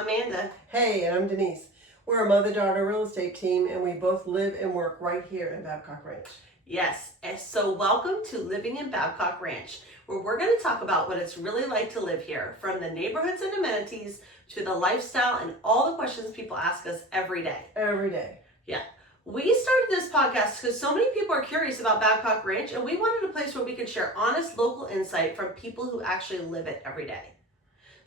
Amanda. Hey, and I'm Denise. We're a mother-daughter real estate team, and we both live and work right here in Babcock Ranch. Yes, and so welcome to Living in Babcock Ranch, where we're going to talk about what it's really like to live here, from the neighborhoods and amenities to the lifestyle and all the questions people ask us every day. Every day. Yeah. We started this podcast because so many people are curious about Babcock Ranch, and we wanted a place where we could share honest local insight from people who actually live it every day.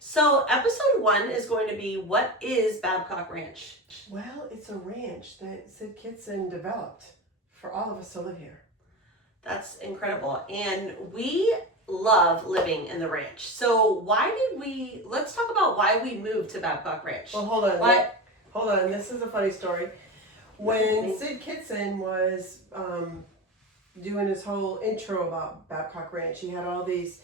So episode 1 is going to be, what is Babcock Ranch? Well, it's a ranch that Sid Kitson developed for all of us to live here. That's incredible. And we love living in the ranch. So let's talk about why we moved to Babcock Ranch. Well, hold on. Hold on. This is a funny story. When Sid Kitson was doing his whole intro about Babcock Ranch, he had all these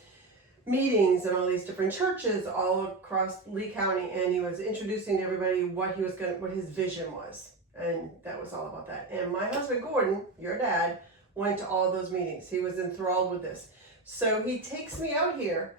meetings and all these different churches all across Lee County, and he was introducing to everybody what his vision was, and that was all about that. And my husband Gordon, your dad, went to all those meetings. He was enthralled with this, so he takes me out here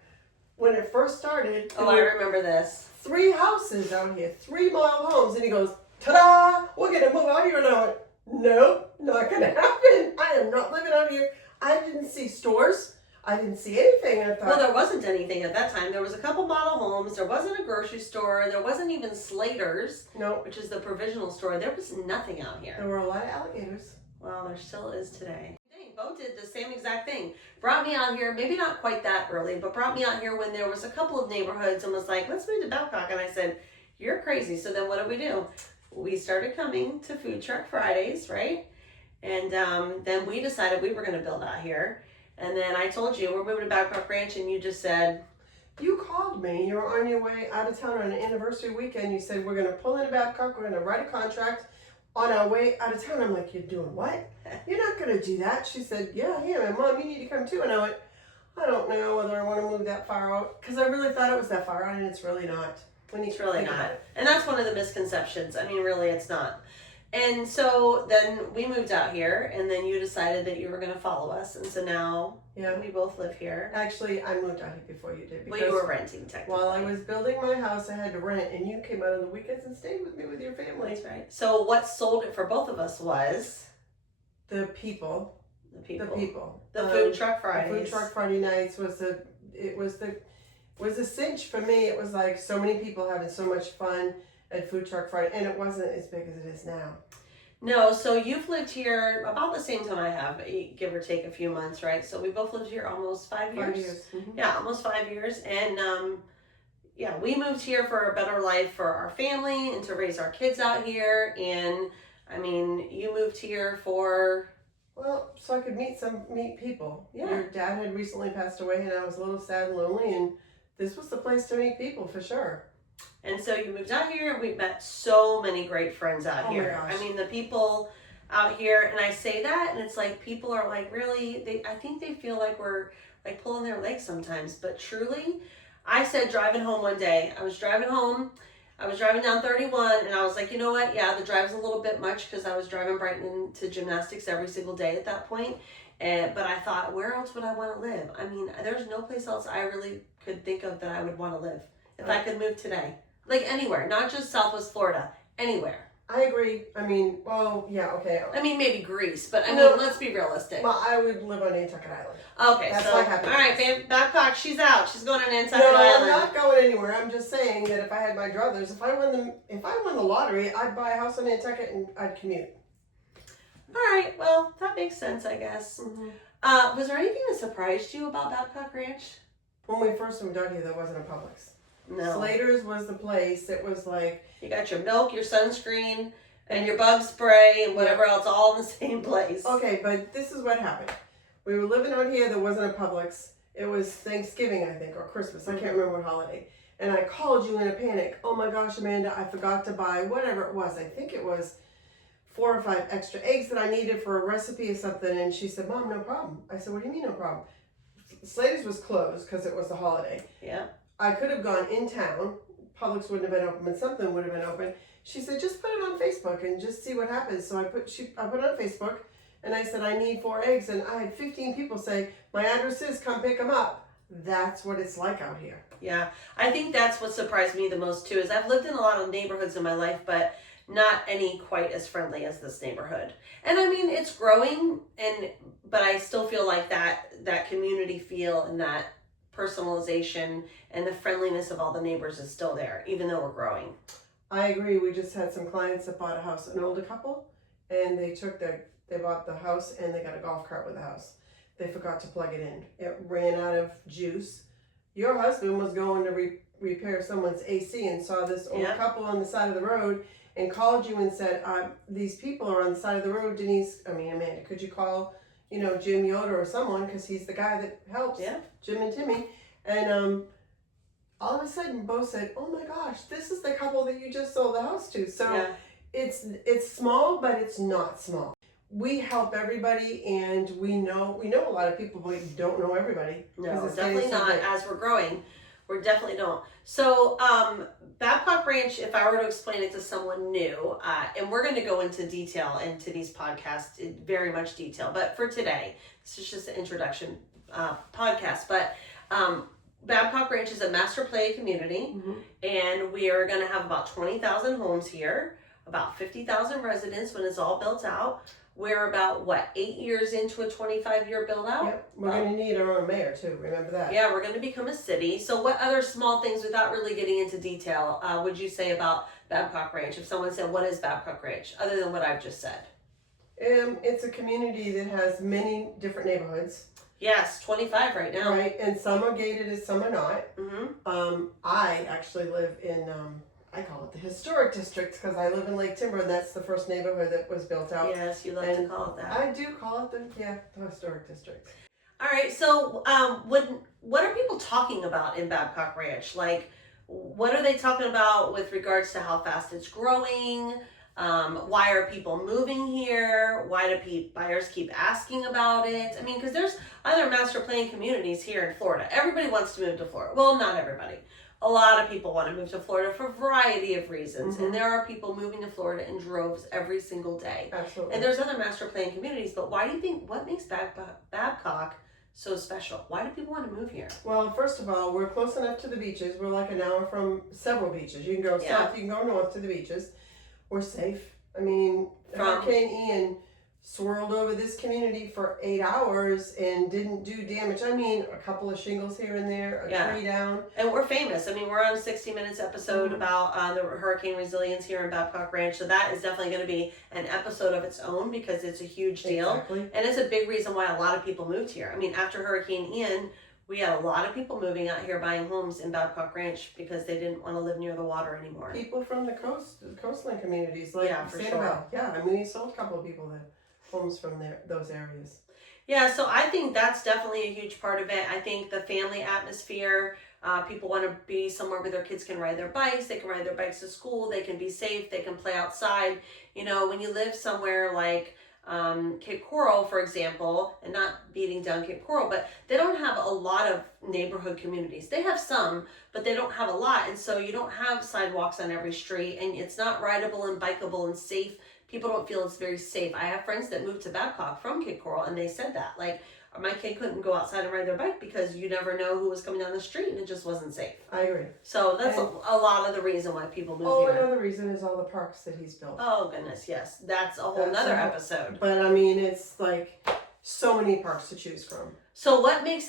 when it first started. Oh, I remember this. 3 houses out here, 3 model homes, and he goes, "Ta-da! We're gonna move out here." And I went, "Nope, not gonna happen. I am not living out here." I didn't see stores. I didn't see anything. And I thought, well, there wasn't anything at that time. There was a couple model homes. There wasn't a grocery store. There wasn't even Slater's, which is the provisional store. There was nothing out here. There were a lot of alligators. Well, there still is today. Bo did the same exact thing. Brought me out here, maybe not quite that early, but brought me out here when there was a couple of neighborhoods and was like, "Let's move to Babcock." And I said, "You're crazy." So then what did we do? We started coming to Food Truck Fridays, right? And then we decided we were going to build out here. And then I told you we're moving to Babcock Ranch, and you just said, you called me. You were on your way out of town on an anniversary weekend. You said, "We're going to pull into Babcock. We're going to write a contract on our way out of town." I'm like, "You're doing what? You're not going to do that." She said, "Yeah, and Mom, you need to come too." And I went, "I don't know whether I want to move that far out," because I really thought it was that far out, and it's really not. It's really not. And that's one of the misconceptions. I mean, really, it's not. And so then we moved out here, and then you decided that you were going to follow us. And so now we both live here. Actually, I moved out here before you did. Well, you were renting, technically. While I was building my house, I had to rent, and you came out on the weekends and stayed with me with your family. That's right. So what sold it for both of us was? The people. The people. The Food Truck Fridays. The Food Truck Friday nights was a cinch for me. It was like so many people having so much fun at Food Truck Friday, and it wasn't as big as it is now. No, so you've lived here about the same time I have, give or take a few months, right? So we both lived here almost 5 years. 5 years. Mm-hmm. Yeah, almost 5 years. And we moved here for a better life for our family and to raise our kids out here. And I mean, you moved here for... Well, so I could meet people. Yeah. Your dad had recently passed away, and I was a little sad and lonely, and this was the place to meet people for sure. And so you moved out here, and we've met so many great friends out here. My gosh. I mean, the people out here, and I say that, and it's like people are like, really, I think they feel like we're like pulling their legs sometimes, but truly, I said driving home one day, I was driving down 31, and I was like, you know what, yeah, the drive's a little bit much because I was driving Brighton to gymnastics every single day at that point, but I thought, where else would I want to live? I mean, there's no place else I really could think of that I would want to live if I could move today. Like anywhere, not just Southwest Florida, anywhere. I agree. I mean, well, yeah, okay. I mean, maybe Greece, but I mean, let's be realistic. Well, I would live on Nantucket Island. Okay, that's so, my happiness. All right, Babcock, she's out. She's going to Nantucket No, Island. I'm not going anywhere. I'm just saying that if I had my druthers, if I won the lottery, I'd buy a house in Nantucket and I'd commute. All right, well, that makes sense, I guess. Mm-hmm. Was there anything that surprised you about Babcock Ranch? When we first moved out here, there wasn't a Publix. No. Slater's was the place. It was like... You got your milk, your sunscreen, and your bug spray, and whatever else, all in the same place. Okay, but this is what happened. We were living out here. There wasn't a Publix. It was Thanksgiving, I think, or Christmas. I can't remember what holiday. And I called you in a panic. "Oh my gosh, Amanda, I forgot to buy whatever it was." I think it was 4 or 5 extra eggs that I needed for a recipe or something. And she said, "Mom, no problem." I said, "What do you mean no problem?" Slater's was closed because it was the holiday. Yeah. I could have gone in town. Publix wouldn't have been open, but something would have been open. She said, "Just put it on Facebook and just see what happens." So I put it on Facebook, and I said, "I need 4 eggs." And I had 15 people say, "My address is, come pick them up." that's what it's like out here. Yeah, I think that's what surprised me the most too, is I've lived in a lot of neighborhoods in my life, but not any quite as friendly as this neighborhood. And I mean, it's growing, but I still feel like that community feel and that personalization and the friendliness of all the neighbors is still there, even though we're growing. I agree. We just had some clients that bought a house, an older couple, and they bought the house and they got a golf cart with the house. They forgot to plug it in. It ran out of juice. Your husband was going to repair someone's AC and saw this old couple on the side of the road and called you and said, these people are on the side of the road, Amanda, could you call, Jim Yoder or someone, because he's the guy that helps Jim and Timmy. And all of a sudden, Bo said, oh my gosh, this is the couple that you just sold the house to. So it's small, but it's not small. We help everybody, and we know a lot of people, but we don't know everybody. No, definitely not. As we're growing, we definitely don't. So, Babcock Ranch, if I were to explain it to someone new, and we're going to go into detail in today's podcast, in very much detail, but for today, this is just an introduction podcast. But Babcock Ranch is a master play community, and we are going to have about 20,000 homes here, about 50,000 residents when it's all built out. We're about, 8 years into a 25-year build-out? Yep. We're going to need our own mayor, too. Remember that. Yeah, we're going to become a city. So what other small things, without really getting into detail, would you say about Babcock Ranch? If someone said, what is Babcock Ranch, other than what I've just said? It's a community that has many different neighborhoods. Yes, 25 right now. Right, and some are gated and some are not. I actually live in... I call it the historic district because I live in Lake Timber, and that's the first neighborhood that was built out. Yes, you love to call it that. I do call it the historic district. All right, so what are people talking about in Babcock Ranch? Like, what are they talking about with regards to how fast it's growing? Why are people moving here? Why do buyers keep asking about it? I mean, because there's other master plan communities here in Florida. Everybody wants to move to Florida. Well, not everybody. A lot of people want to move to Florida for a variety of reasons. And there are people moving to Florida in droves every single day. Absolutely. And there's other master plan communities, but why do you think, what makes Babcock so special? Why do people want to move here? Well, first of all, we're close enough to the beaches. We're like an hour from several beaches. You can go south, you can go north to the beaches. We're safe. I mean, Hurricane Ian swirled over this community for 8 hours and didn't do damage. I mean, a couple of shingles here and there, a tree down. And we're famous. I mean, we're on a 60 Minutes episode about the hurricane resilience here in Babcock Ranch. So that is definitely going to be an episode of its own because it's a huge deal. Exactly. And it's a big reason why a lot of people moved here. I mean, after Hurricane Ian, we had a lot of people moving out here buying homes in Babcock Ranch because they didn't want to live near the water anymore. People from the coastline communities, like for Sanibel. sure. Yeah, I mean, we sold a couple of people that homes from those areas. Yeah, so I think that's definitely a huge part of it. I think the family atmosphere, people want to be somewhere where their kids can ride their bikes, they can ride their bikes to school, they can be safe, they can play outside. You know, when you live somewhere like Cape Coral, for example, and not beating down Cape Coral, but they don't have a lot of neighborhood communities. They have some, but they don't have a lot. And so you don't have sidewalks on every street, and it's not rideable and bikeable and safe. People don't feel it's very safe. I have friends that moved to Babcock from Cape Coral, and they said that. Like, my kid couldn't go outside and ride their bike because you never know who was coming down the street, and it just wasn't safe. I agree. So that's a lot of the reason why people move here. Another reason is all the parks that he's built. Oh, goodness, yes. That's a whole nother episode. But, I mean, it's like so many parks to choose from. So what makes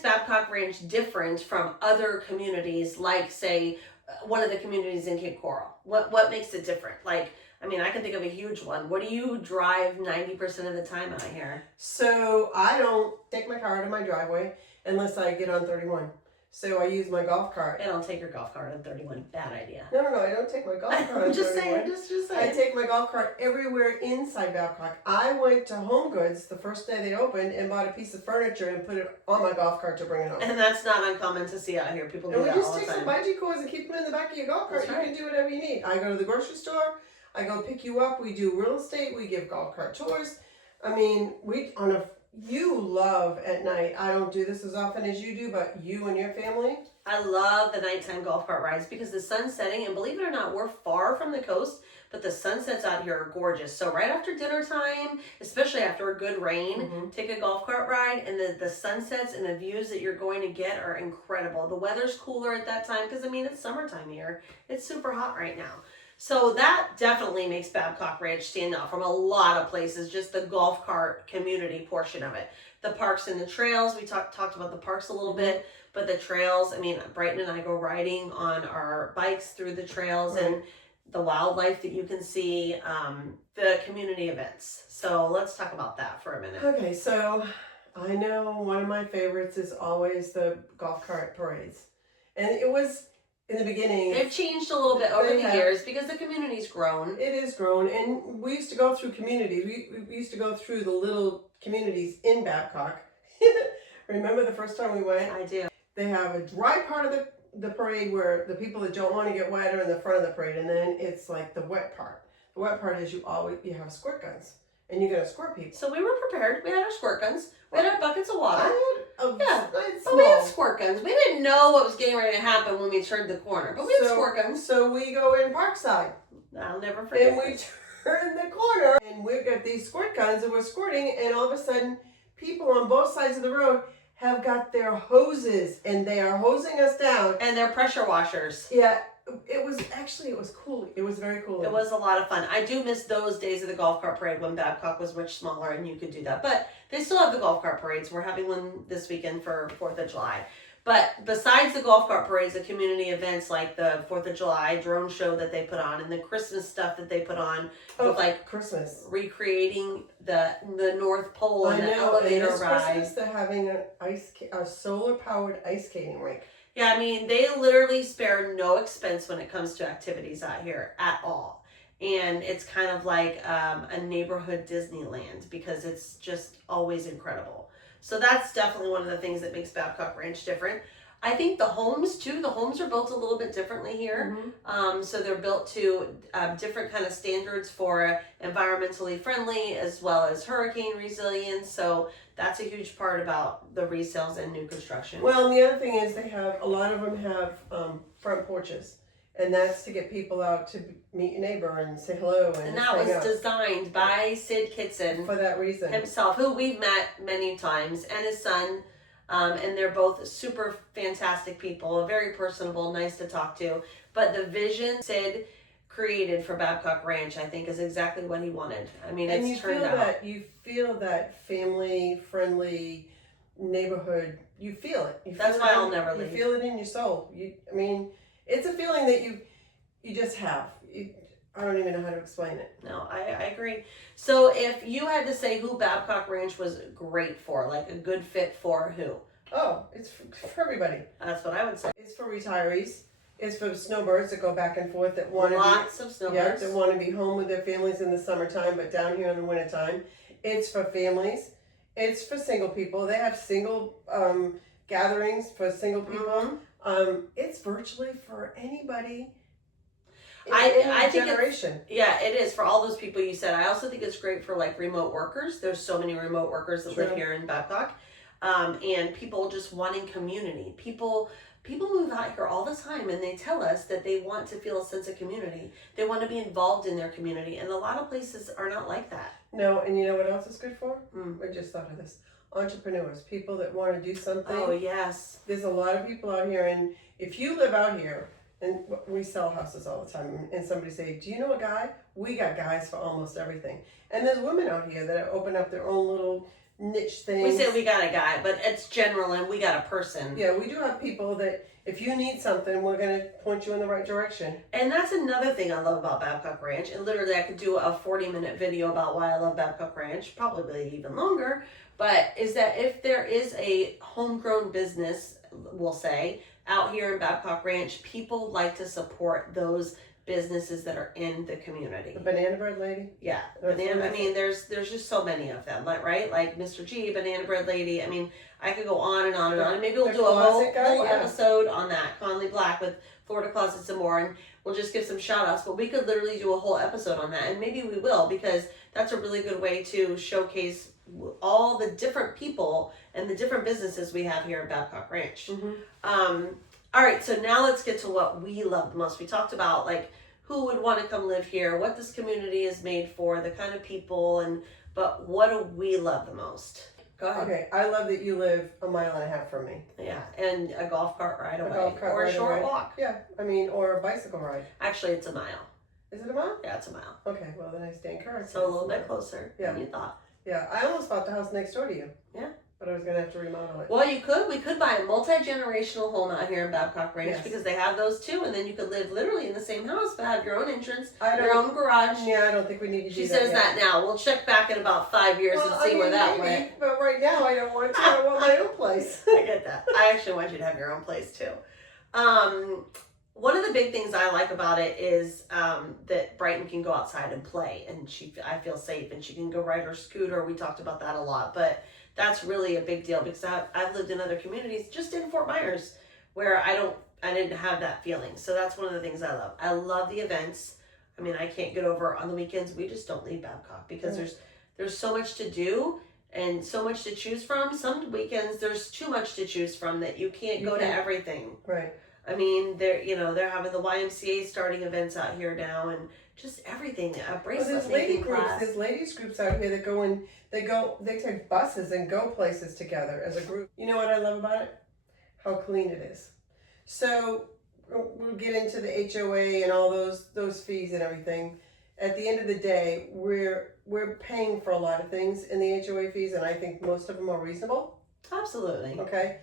Babcock Ranch different from other communities, like, say, one of the communities in Cape Coral? What makes it different? Like, I mean, I can think of a huge one. What do you drive 90% of the time out here? So I don't take my car out of my driveway unless I get on 31. So I use my golf cart. I don't take your golf cart on 31. Bad idea. No, I don't take my golf cart on 31. Just saying. I take my golf cart everywhere inside Babcock. I went to Home Goods the first day they opened and bought a piece of furniture and put it on my golf cart to bring it home. And that's not uncommon to see out here. People do that all the time. And we just take some bungee cords and keep them in the back of your golf cart. That's right. You can do whatever you need. I go to the grocery store. I go pick you up. We do real estate. We give golf cart tours. I mean, you love at night, I don't do this as often as you do, but you and your family. I love the nighttime golf cart rides because the sun's setting, and believe it or not, we're far from the coast, but the sunsets out here are gorgeous. So right after dinner time, especially after a good rain, take a golf cart ride, and the sunsets and the views that you're going to get are incredible. The weather's cooler at that time because, I mean, it's summertime here. It's super hot right now. So that definitely makes Babcock Ranch stand out from a lot of places, just the golf cart community portion of it. The parks and the trails, we talked about the parks a little bit, but the trails, I mean, Brighton and I go riding on our bikes through the trails and the wildlife that you can see, the community events. So let's talk about that for a minute. Okay, so I know one of my favorites is always the golf cart parades. And it was, in the beginning, They've changed a little bit over the years because the community's grown. It has grown, and we used to go through communities. We used to go through the little communities in Babcock. Remember the first time we went? I do. They have a dry part of the parade where the people that don't want to get wet are in the front of the parade, and then it's like the wet part. The wet part is you have squirt guns, and you're gonna squirt people. So we were prepared. We had our squirt guns. We had our buckets of water. But we had squirt guns. We didn't know what was getting ready to happen when we turned the corner, but we had squirt guns. So we go in Parkside. I'll never forget. And we turn the corner, and we've got these squirt guns, and we're squirting, and all of a sudden, people on both sides of the road have got their hoses, and they are hosing us down. And they're pressure washers. Yeah, it was cool. It was very cool. It was a lot of fun. I do miss those days of the golf cart parade when Babcock was much smaller and you could do that. But they still have the golf cart parades. We're having one this weekend for 4th of July. But besides the golf cart parades, the community events like the 4th of July drone show that they put on and the Christmas stuff that they put on with like Christmas recreating the North Pole and the elevator ride. Christmas, they're having a solar powered ice skating rink. Yeah, I mean, they literally spare no expense when it comes to activities out here at all. And it's kind of like a neighborhood Disneyland because it's just always incredible. So that's definitely one of the things that makes Babcock Ranch different. I think the homes too, the homes are built a little bit differently here. So they're built to different kind of standards for environmentally friendly as well as hurricane resilience. So that's a huge part about the resales and new construction. Well, and the other thing is a lot of them have front porches. And that's to get people out to meet your neighbor and say hello. And that was designed by Sid Kitson. For that reason. Himself, who we've met many times, and his son. And they're both super fantastic people, very personable, nice to talk to. But the vision Sid created for Babcock Ranch, I think, is exactly what he wanted. I mean, and it's turned out. You feel that family-friendly neighborhood. You feel it. That's why I'll never leave. You feel it in your soul. I mean, it's a feeling that you just have. I don't even know how to explain it. No, I agree. So if you had to say who Babcock Ranch was great for, like a good fit for who? Oh, it's for everybody. That's what I would say. It's for retirees. It's for snowbirds that go back and forth that want lots of snowbirds. Yeah, that want to be home with their families in the summertime, but down here in the wintertime. It's for families. It's for single people. They have single gatherings for single people. It's virtually for anybody. I think it is for all those people you said. I also think it's great for like remote workers. There's so many remote workers that live here in Babcock, and people just wanting community. People move out here all the time, and they tell us that they want to feel a sense of community. They want to be involved in their community, and a lot of places are not like that. No, and you know what else is good for? I just thought of this. Entrepreneurs, people that want to do something. Oh yes, there's a lot of people out here, and if you live out here. And we sell houses all the time, and somebody say, do you know a guy? We got guys for almost everything. And there's women out here that open up their own little niche things. We say we got a guy, but it's general, and we got a person. Yeah, we do have people that if you need something, we're going to point you in the right direction. And that's another thing I love about Babcock Ranch. And literally I could do a 40-minute video about why I love Babcock Ranch, probably even longer. But is that if there is a homegrown business, we'll say, out here in Babcock Ranch, people like to support those businesses that are in the community. The Banana Bread Lady? Yeah. I mean, there's just so many of them, right? Like Mr. G, Banana Bread Lady. I mean, I could go on and on and on. And maybe we'll do a whole episode on that, Conley Black with Florida Closets and more, and we'll just give some shout outs. But we could literally do a whole episode on that, and maybe we will, because that's a really good way to showcase all the different people and the different businesses we have here at Babcock Ranch. All right, so now let's get to what we love the most. We talked about like who would want to come live here, what this community is made for, the kind of people, but what do we love the most? Go ahead. Okay, I love that you live 1.5 miles from me. Yeah, and a golf cart ride away, or a short walk. Yeah, I mean, or a bicycle ride. Actually, it's a mile. Is it a mile? Yeah, it's a mile. Okay, well then I stand corrected. So a little bit closer than you thought. Yeah, I almost bought the house next door to you. Yeah. But I was gonna have to remodel it. Well, you could. We could buy a multi-generational home out here in Babcock Ranch because they have those too, and then you could live literally in the same house, but have your own entrance, your own garage. Yeah, I don't think we need to do that. She says that now. We'll check back in about 5 years and see where that went. But right now, I don't want to. I want my own place. I get that. I actually want you to have your own place too. One of the big things I like about it is that Brighton can go outside and play, and I feel safe, and she can go ride her scooter. We talked about that a lot, but that's really a big deal because I've lived in other communities, just in Fort Myers, where I didn't have that feeling. So that's one of the things I love. I love the events. I mean, I can't get over on the weekends. We just don't leave Babcock because there's so much to do and so much to choose from. Some weekends there's too much to choose from that you can't go to everything. Right. I mean, they're having the YMCA starting events out here now, and just everything. There's ladies groups out here that go in. They take buses and go places together as a group. You know what I love about it? How clean it is. So we'll get into the HOA and all those fees and everything. At the end of the day, we're paying for a lot of things in the HOA fees, and I think most of them are reasonable. Absolutely. Okay.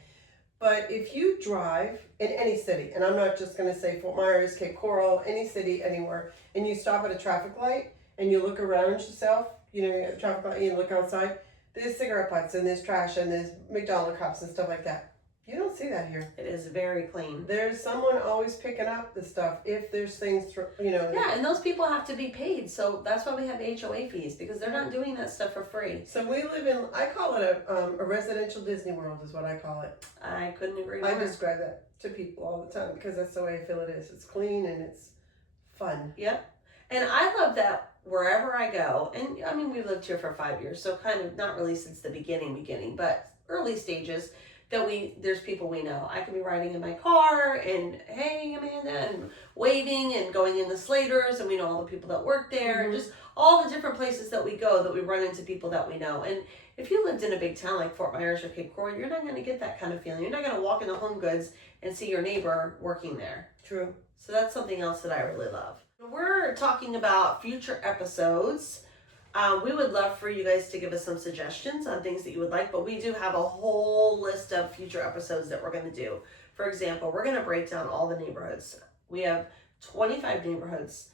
But if you drive in any city, and I'm not just going to say Fort Myers, Cape Coral, any city, anywhere, and you stop at a traffic light and you look around yourself, you know, a traffic light, and you look outside, there's cigarette butts and there's trash and there's McDonald's cups and stuff like that. You don't see that here. It is very clean. There's someone always picking up the stuff if there's things, Yeah, and those people have to be paid. So that's why we have HOA fees, because they're not doing that stuff for free. So we live in, I call it a residential Disney World is what I call it. I couldn't agree more. I describe that to people all the time because that's the way I feel it is. It's clean and it's fun. Yep. And I love that wherever I go, and I mean, we've lived here for 5 years, so kind of not really since the beginning, but early stages, that there's people we know. I can be riding in my car and, hey, Amanda, and waving and going in the Slaters, and we know all the people that work there, and just all the different places that we go that we run into people that we know. And if you lived in a big town like Fort Myers or Cape Coral, you're not going to get that kind of feeling. You're not going to walk in the Home Goods and see your neighbor working there. True. So that's something else that I really love. We're talking about future episodes. We would love for you guys to give us some suggestions on things that you would like, but we do have a whole list of future episodes that we're going to do. For example, we're going to break down all the neighborhoods. We have 25 neighborhoods.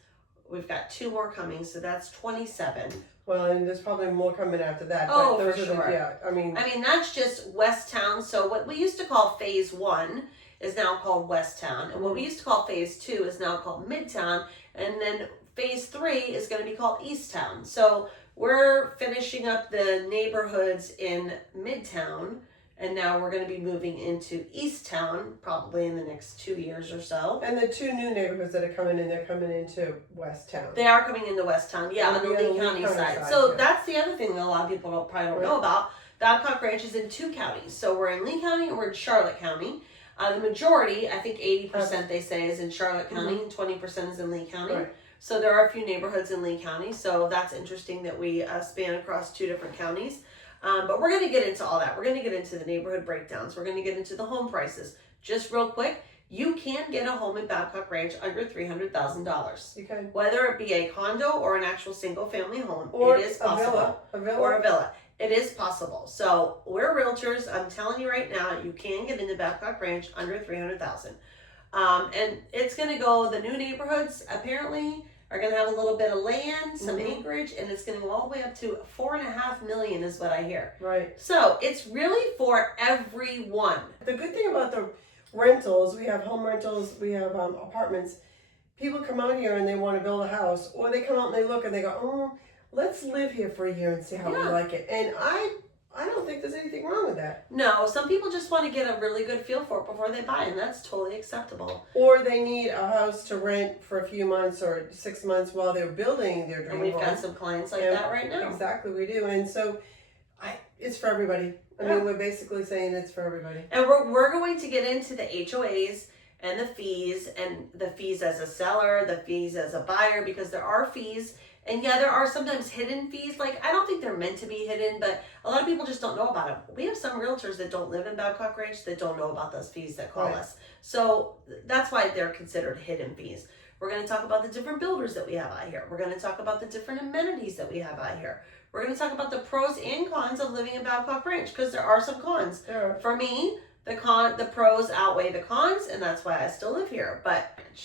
We've got 2 more coming, so that's 27. Well, and there's probably more coming after that. Oh, but for sure. Yeah, I mean, that's just West Town. So what we used to call Phase 1 is now called West Town, and what we used to call Phase 2 is now called Midtown, and then Phase 3 is going to be called East Town. So we're finishing up the neighborhoods in Midtown, and now we're going to be moving into East Town probably in the next 2 years or so. And the 2 new neighborhoods that are coming in, they're coming into West Town. They are coming into West Town, yeah, on the Lee County side. So that's the other thing that a lot of people probably don't know about. Babcock Ranch is in 2 counties. So we're in Lee County and we're in Charlotte County. The majority, I think 80% they say, is in Charlotte County, and 20% is in Lee County. Right. So there are a few neighborhoods in Lee County, so that's interesting that we span across 2 different counties. But we're going to get into all that. We're going to get into the neighborhood breakdowns. We're going to get into the home prices. Just real quick, you can get a home in Babcock Ranch under $300,000. You can. Whether it be a condo or an actual single-family home, Or it is possible. A villa. Or a villa. It is possible. So we're realtors. I'm telling you right now, you can get into Babcock Ranch under $300,000. And it's going to go, the new neighborhoods apparently are going to have a little bit of land, some acreage, and it's going to go all the way up to $4.5 million is what I hear. Right. So it's really for everyone. The good thing about the rentals, we have home rentals, we have apartments. People come out here and they want to build a house, or they come out and they look and they go, oh, let's live here for a year and see how we like it. And I don't think there's anything wrong with that. No, some people just want to get a really good feel for it before they buy, and that's totally acceptable. Or they need a house to rent for a few months or 6 months while they're building their dream home. And we've got some clients like that right now. Exactly, we do. And so I It's for everybody. I mean, we're basically saying it's for everybody. And we're going to get into the HOAs and the fees as a seller, the fees as a buyer, because there are fees. And yeah, there are sometimes hidden fees. Like, I don't think they're meant to be hidden, but a lot of people just don't know about them. We have some realtors that don't live in Babcock Ranch that don't know about those fees that call us. So that's why they're considered hidden fees. We're going to talk about the different builders that we have out here. We're going to talk about the different amenities that we have out here. We're going to talk about the pros and cons of living in Babcock Ranch, because there are some cons. For me, the pros outweigh the cons, and that's why I still live here.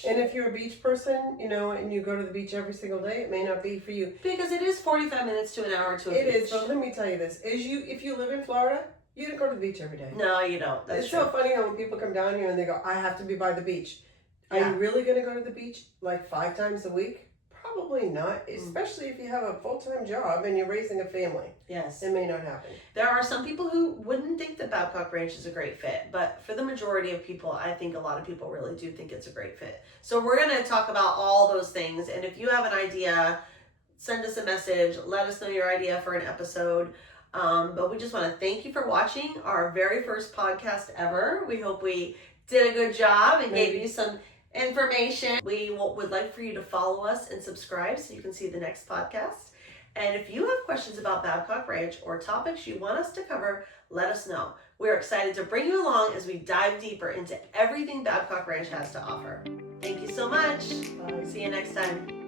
And if you're a beach person, you know, and you go to the beach every single day, it may not be for you. Because it is 45 minutes to an hour to a beach. It is, but let me tell you this. If you live in Florida, you don't go to the beach every day. No, you don't. That's it's true. so funny how when people come down here and they go, I have to be by the beach. Yeah. Are you really going to go to the beach like 5 times a week? Probably not, especially if you have a full-time job and you're raising a family. Yes. It may not happen. There are some people who wouldn't think that Babcock Ranch is a great fit, but for the majority of people, I think a lot of people really do think it's a great fit. So we're going to talk about all those things, and if you have an idea, send us a message, let us know your idea for an episode. But we just want to thank you for watching our very first podcast ever. We hope we did a good job and gave you some information. We would like for you to follow us and subscribe so you can see the next podcast. And if you have questions about Babcock Ranch or topics you want us to cover, let us know. We're excited to bring you along as we dive deeper into everything Babcock Ranch has to offer. Thank you so much. Bye. See you next time.